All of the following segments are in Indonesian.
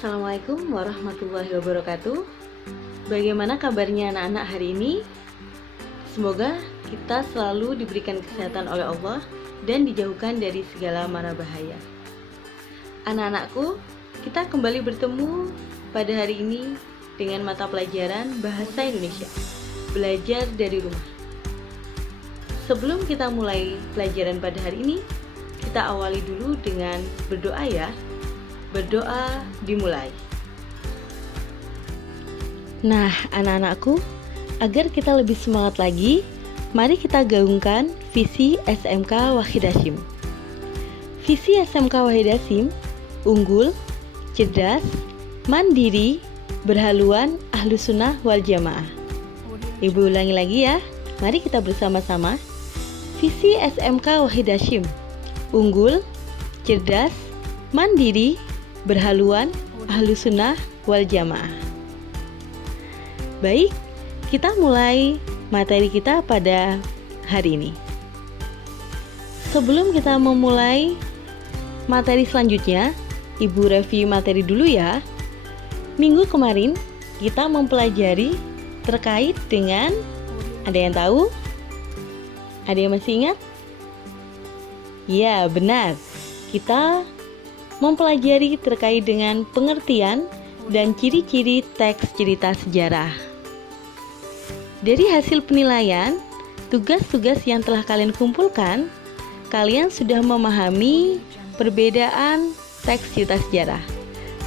Assalamualaikum warahmatullahi wabarakatuh. Bagaimana kabarnya anak-anak hari ini? Semoga kita selalu diberikan kesehatan oleh Allah dan dijauhkan dari segala mara bahaya. Anak-anakku, kita kembali bertemu pada hari ini dengan mata pelajaran Bahasa Indonesia, belajar dari rumah. Sebelum kita mulai pelajaran pada hari ini, kita awali dulu dengan berdoa ya. Berdoa dimulai. Nah, anak-anakku, agar kita lebih semangat lagi, mari kita gaungkan visi SMK Wahid Hasyim. Visi SMK Wahid Hasyim unggul, cerdas, mandiri, berhaluan Ahlus Sunnah wal Jamaah. Ibu ulangi lagi ya. Mari kita bersama-sama. Visi SMK Wahid Hasyim unggul, cerdas, mandiri, berhaluan Ahlus Sunnah wal Jamaah. Baik, kita mulai materi kita pada hari ini. Sebelum kita memulai materi selanjutnya, Ibu review materi dulu ya. Minggu kemarin kita mempelajari terkait dengan, ada yang tahu? Ada yang masih ingat? Ya, benar. Kita mempelajari terkait dengan pengertian dan ciri-ciri teks cerita sejarah. Dari hasil penilaian, tugas-tugas yang telah kalian kumpulkan, kalian sudah memahami perbedaan teks cerita sejarah.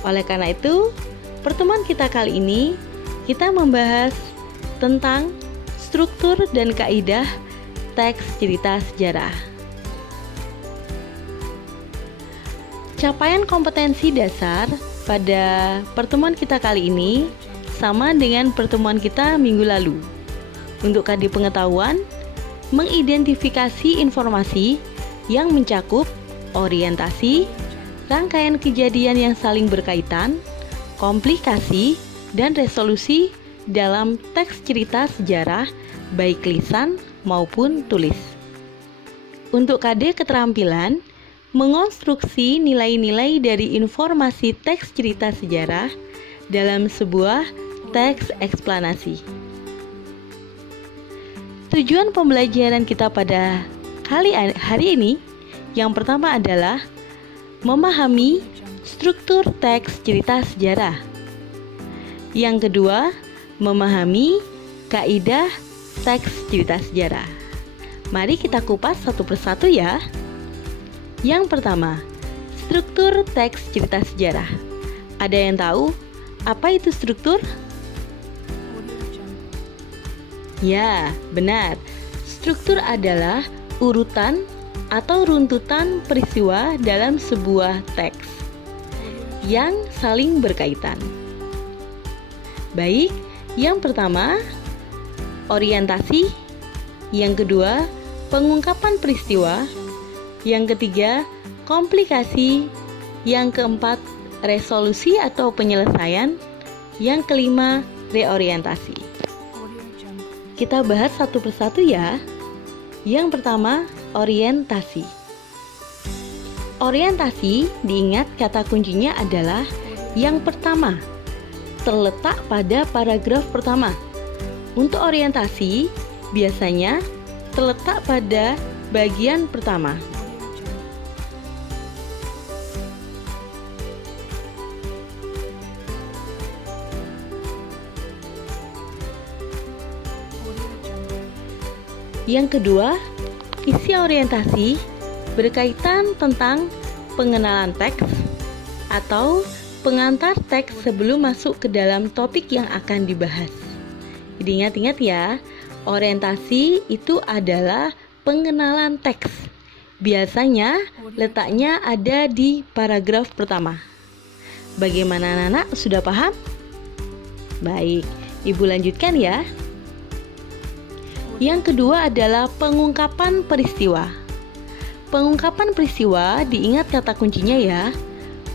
Oleh karena itu, pertemuan kita kali ini, kita membahas tentang struktur dan kaidah teks cerita sejarah. Capaian kompetensi dasar pada pertemuan kita kali ini sama dengan pertemuan kita minggu lalu. Untuk kadi pengetahuan, mengidentifikasi informasi yang mencakup orientasi, rangkaian kejadian yang saling berkaitan, komplikasi, dan resolusi dalam teks cerita sejarah baik lisan maupun tulis. Untuk kade keterampilan, mengonstruksi nilai-nilai dari informasi teks cerita sejarah dalam sebuah teks eksplanasi. Tujuan pembelajaran kita pada hari ini yang pertama adalah memahami struktur teks cerita sejarah. Yang kedua, memahami kaidah teks cerita sejarah. Mari kita kupas satu persatu ya. Yang pertama, struktur teks cerita sejarah. Ada yang tahu apa itu struktur? Ya, benar. Struktur adalah urutan atau runtutan peristiwa dalam sebuah teks yang saling berkaitan. Baik, yang pertama, orientasi. Yang kedua, pengungkapan peristiwa. Yang ketiga, komplikasi. Yang keempat, resolusi atau penyelesaian. Yang kelima, reorientasi. Kita bahas satu persatu ya. Yang pertama, orientasi. Orientasi, diingat kata kuncinya adalah yang pertama, terletak pada paragraf pertama. Untuk orientasi, biasanya terletak pada bagian pertama. Yang kedua, isi orientasi berkaitan tentang pengenalan teks atau pengantar teks sebelum masuk ke dalam topik yang akan dibahas. Jadi ingat-ingat ya, orientasi itu adalah pengenalan teks. Biasanya letaknya ada di paragraf pertama. Bagaimana anak-anak, sudah paham? Baik, Ibu lanjutkan ya. Yang kedua adalah pengungkapan peristiwa. Pengungkapan peristiwa, diingat kata kuncinya ya,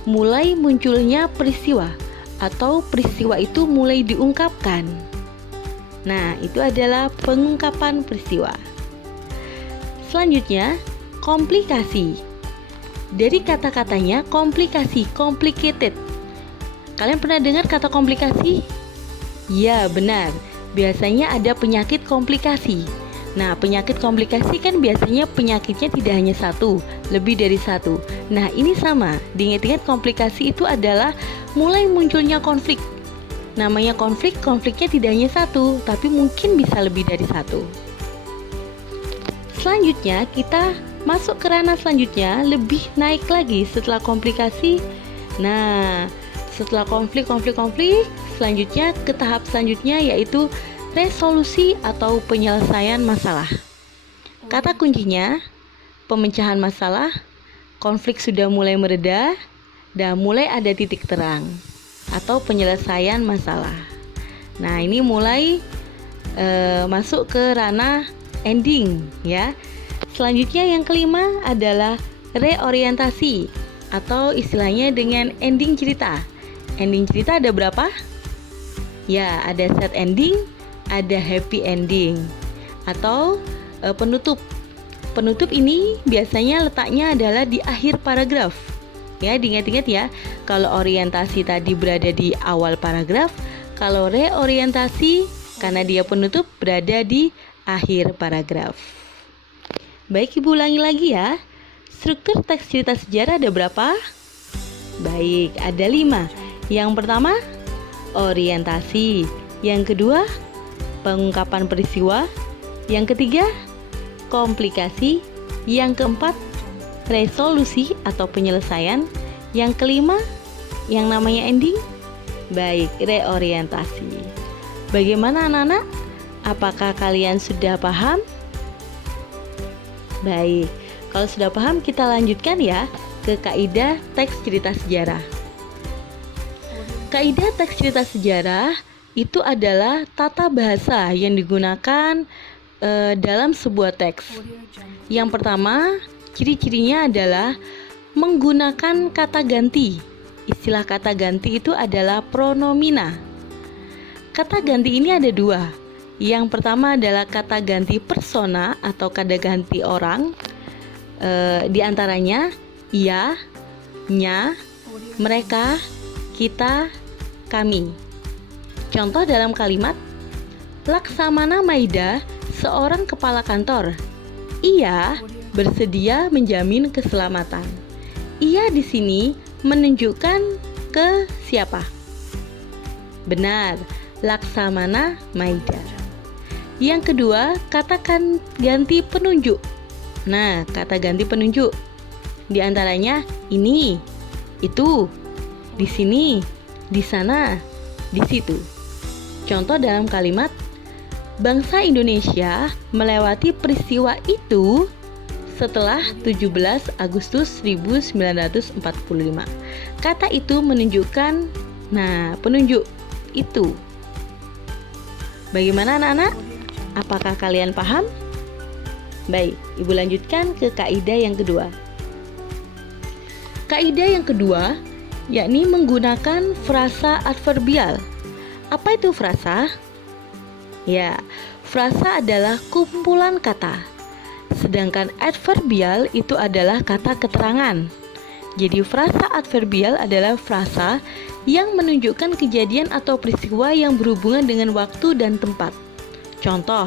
mulai munculnya peristiwa atau peristiwa itu mulai diungkapkan. Nah, itu adalah pengungkapan peristiwa. Selanjutnya, komplikasi. Dari kata-katanya komplikasi, complicated. Kalian pernah dengar kata komplikasi? Ya, benar. Biasanya ada penyakit komplikasi. Nah, penyakit komplikasi kan biasanya penyakitnya tidak hanya satu, lebih dari satu. Nah, ini sama. Diingat-ingat, komplikasi itu adalah mulai munculnya konflik. Namanya konflik, konfliknya tidak hanya satu, tapi mungkin bisa lebih dari satu. Selanjutnya, kita masuk ke ranah selanjutnya, lebih naik lagi setelah komplikasi. Nah, setelah konflik, selanjutnya ke tahap selanjutnya yaitu resolusi atau penyelesaian masalah. Kata kuncinya, pemecahan masalah, konflik sudah mulai mereda, dan mulai ada titik terang atau penyelesaian masalah. Nah, ini mulai masuk ke ranah ending ya. Selanjutnya yang kelima adalah reorientasi atau istilahnya dengan ending cerita. Ending cerita ada berapa? Ya, ada sad ending, ada happy ending atau penutup. Penutup ini biasanya letaknya adalah di akhir paragraf. Ya, diingat-ingat ya. Kalau orientasi tadi berada di awal paragraf, kalau reorientasi karena dia penutup berada di akhir paragraf. Baik, Ibu ulangi lagi ya. Struktur teks cerita sejarah ada berapa? Baik, ada 5. Yang pertama, orientasi. Yang kedua, pengungkapan peristiwa. Yang ketiga, komplikasi. Yang keempat, resolusi atau penyelesaian. Yang kelima, yang namanya ending. Baik, reorientasi. Bagaimana anak-anak? Apakah kalian sudah paham? Baik, kalau sudah paham kita lanjutkan ya ke kaidah teks cerita sejarah. Kaidah teks cerita sejarah itu adalah tata bahasa yang digunakan dalam sebuah teks. Yang pertama, ciri-cirinya adalah menggunakan kata ganti. Istilah kata ganti itu adalah pronomina. Kata ganti ini ada 2. Yang pertama adalah kata ganti persona atau kata ganti orang. Di antaranya ia, nya, mereka, kita, kami. Contoh dalam kalimat, Laksamana Maida, seorang kepala kantor. Ia bersedia menjamin keselamatan. Ia di sini menunjukkan ke siapa? Benar, Laksamana Maida. Yang kedua, katakan ganti penunjuk. Nah, kata ganti penunjuk di antaranya ini, itu, di sini, di sana, di situ. Contoh dalam kalimat, bangsa Indonesia melewati peristiwa itu setelah 17 Agustus 1945. Kata itu menunjukkan, nah, penunjuk itu. Bagaimana anak-anak? Apakah kalian paham? Baik, Ibu lanjutkan ke kaidah yang kedua. Kaidah yang kedua yakni menggunakan frasa adverbial. Apa itu frasa? Ya, frasa adalah kumpulan kata. Sedangkan adverbial itu adalah kata keterangan. Jadi frasa adverbial adalah frasa yang menunjukkan kejadian atau peristiwa yang berhubungan dengan waktu dan tempat. Contoh,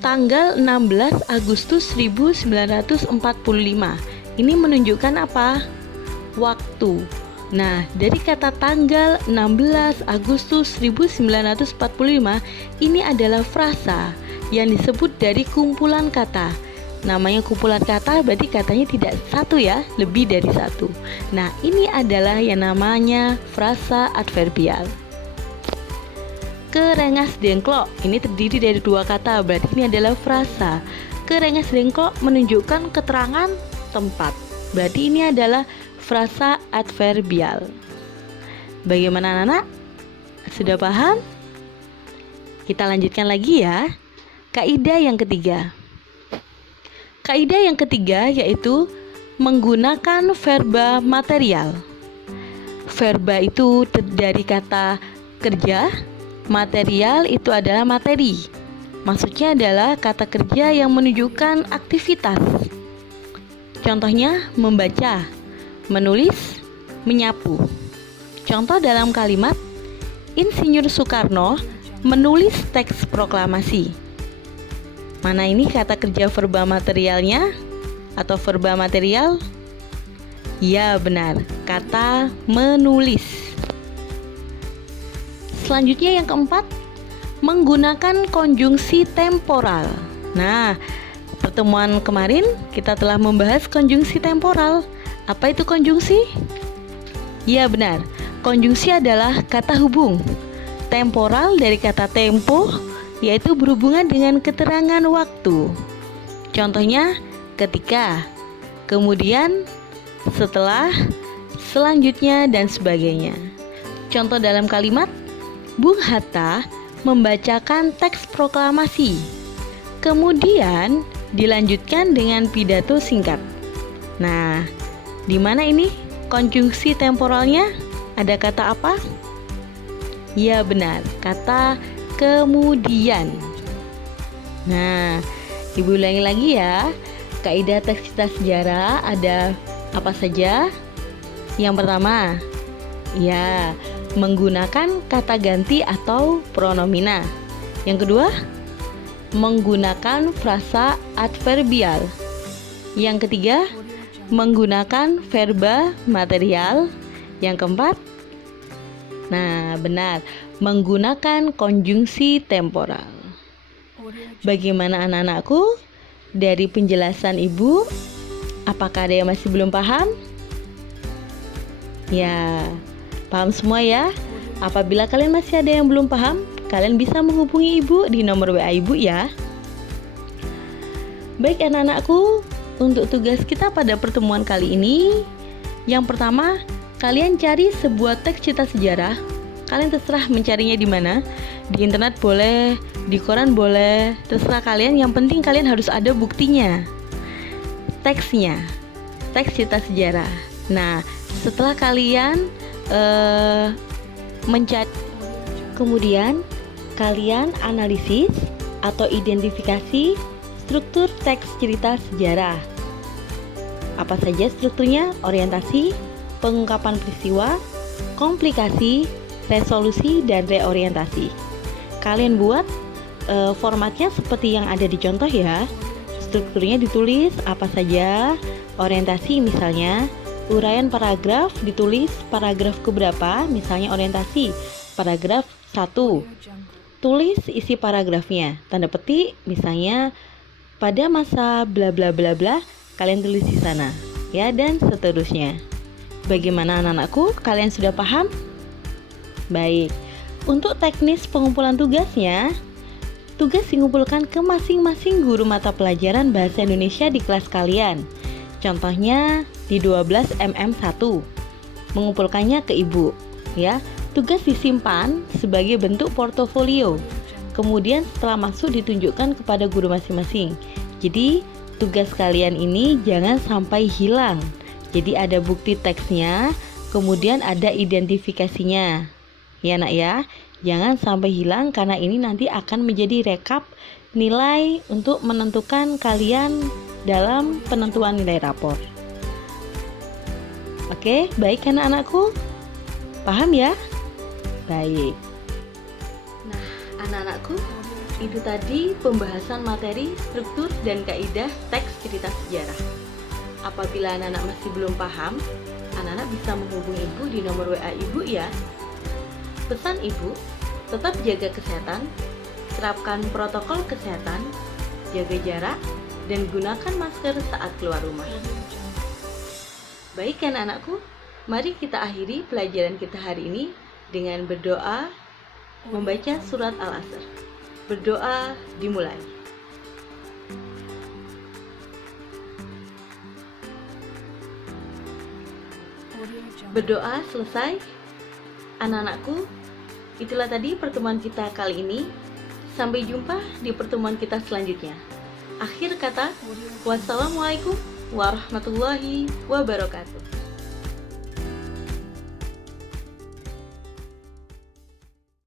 tanggal 16 Agustus 1945. Ini menunjukkan apa? Waktu. Nah, dari kata tanggal 16 Agustus 1945, ini adalah frasa yang disebut dari kumpulan kata. Namanya kumpulan kata berarti katanya tidak satu ya, lebih dari satu. Nah, ini adalah yang namanya frasa adverbial. Kerengas dengklok, ini terdiri dari 2 kata, berarti ini adalah frasa. Kerengas dengklok menunjukkan keterangan tempat, berarti ini adalah frasa adverbial. Bagaimana anak-anak? Sudah paham? Kita lanjutkan lagi ya. Kaidah yang ketiga. Kaidah yang ketiga yaitu menggunakan verba material. Verba itu dari kata kerja, material itu adalah materi. Maksudnya adalah kata kerja yang menunjukkan aktivitas. Contohnya membaca, menulis, menyapu. Contoh dalam kalimat, Insinyur Soekarno menulis teks proklamasi. Mana ini kata kerja verba materialnya atau verba material? Ya, benar, kata menulis. Selanjutnya yang keempat, menggunakan konjungsi temporal. Nah, pertemuan kemarin kita telah membahas konjungsi temporal. Apa itu konjungsi? Ya, benar. Konjungsi adalah kata hubung. Temporal dari kata tempo, yaitu berhubungan dengan keterangan waktu. Contohnya ketika, kemudian, setelah, selanjutnya, dan sebagainya. Contoh dalam kalimat, Bung Hatta membacakan teks proklamasi, kemudian dilanjutkan dengan pidato singkat. Nah, di mana ini konjungsi temporalnya? Ada kata apa? Ya, benar, kata kemudian. Nah, Ibu ulangi lagi ya. Kaidah teks cerita sejarah ada apa saja? Yang pertama, ya, menggunakan kata ganti atau pronomina. Yang kedua, menggunakan frasa adverbial. Yang ketiga, menggunakan verba material. Yang keempat, nah benar, menggunakan konjungsi temporal. Bagaimana anak-anakku? Dari penjelasan Ibu, apakah ada yang masih belum paham? Ya, paham semua ya? Apabila kalian masih ada yang belum paham, kalian bisa menghubungi Ibu di nomor WA Ibu ya. Baik anak-anakku, untuk tugas kita pada pertemuan kali ini, yang pertama, kalian cari sebuah teks cerita sejarah. Kalian terserah mencarinya di mana. Di internet boleh, di koran boleh, terserah kalian. Yang penting kalian harus ada buktinya. Teksnya, teks cerita sejarah. Nah, setelah kalian mencari, kemudian kalian analisis atau identifikasi struktur teks cerita sejarah. Apa saja strukturnya? Orientasi, pengungkapan peristiwa, komplikasi, resolusi, dan reorientasi. Kalian buat formatnya seperti yang ada di contoh ya. Strukturnya ditulis apa saja. Orientasi misalnya, uraian paragraf ditulis paragraf keberapa, misalnya orientasi paragraf 1. Tulis isi paragrafnya, tanda petik misalnya pada masa bla bla bla bla, kalian tulis di sana ya, dan seterusnya. Bagaimana anak-anakku? Kalian sudah paham? Baik. Untuk teknis pengumpulan tugasnya, tugas dikumpulkan ke masing-masing guru mata pelajaran bahasa Indonesia di kelas kalian. Contohnya di 12 MM1. Mengumpulkannya ke Ibu, ya. Tugas disimpan sebagai bentuk portofolio. Kemudian setelah masuk ditunjukkan kepada guru masing-masing. Jadi, tugas kalian ini jangan sampai hilang. Jadi ada bukti teksnya, kemudian ada identifikasinya. Ya nak ya, jangan sampai hilang karena ini nanti akan menjadi rekap nilai untuk menentukan kalian dalam penentuan nilai rapor. Oke, baik anak-anakku? Paham ya? Baik. Nah, anak-anakku, itu tadi pembahasan materi, struktur, dan kaidah teks cerita sejarah. Apabila anak-anak masih belum paham, anak-anak bisa menghubungi Ibu di nomor WA Ibu ya. Pesan Ibu, tetap jaga kesehatan, terapkan protokol kesehatan, jaga jarak, dan gunakan masker saat keluar rumah. Baik anak-anakku, mari kita akhiri pelajaran kita hari ini dengan berdoa, membaca surat Al-Asr. Berdoa dimulai. Berdoa selesai. Anak-anakku, itulah tadi pertemuan kita kali ini. Sampai jumpa di pertemuan kita selanjutnya. Akhir kata, wassalamualaikum warahmatullahi wabarakatuh.